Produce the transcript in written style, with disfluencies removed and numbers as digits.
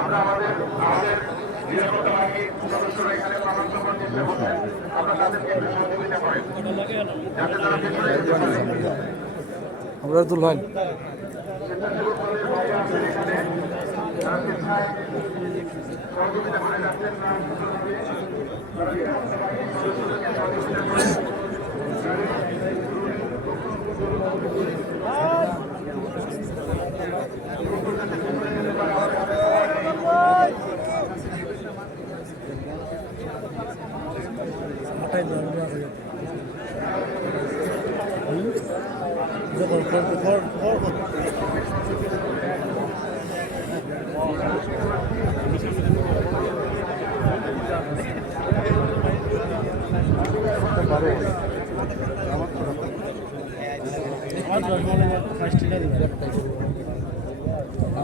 আমরা আমাদের নিরাপত্তা বাহিনীর সদস্যরা এখানে প্রমাণ দিতে বসেন, আমরা তাদেরকে একটু সহযোগিতা করেন যাতে তারা পেছনে যেতে পারে। আমরা দুলহান স্বেচ্ছাসেবক দলের ভাইরা আছেন এখানে, তারা স্বেচ্ছায় সহযোগিতা করে যাচ্ছেন না, তারা নিরাপত্তা বাহিনীর সদস্যদেরকে সহযোগিতা করেন। আমার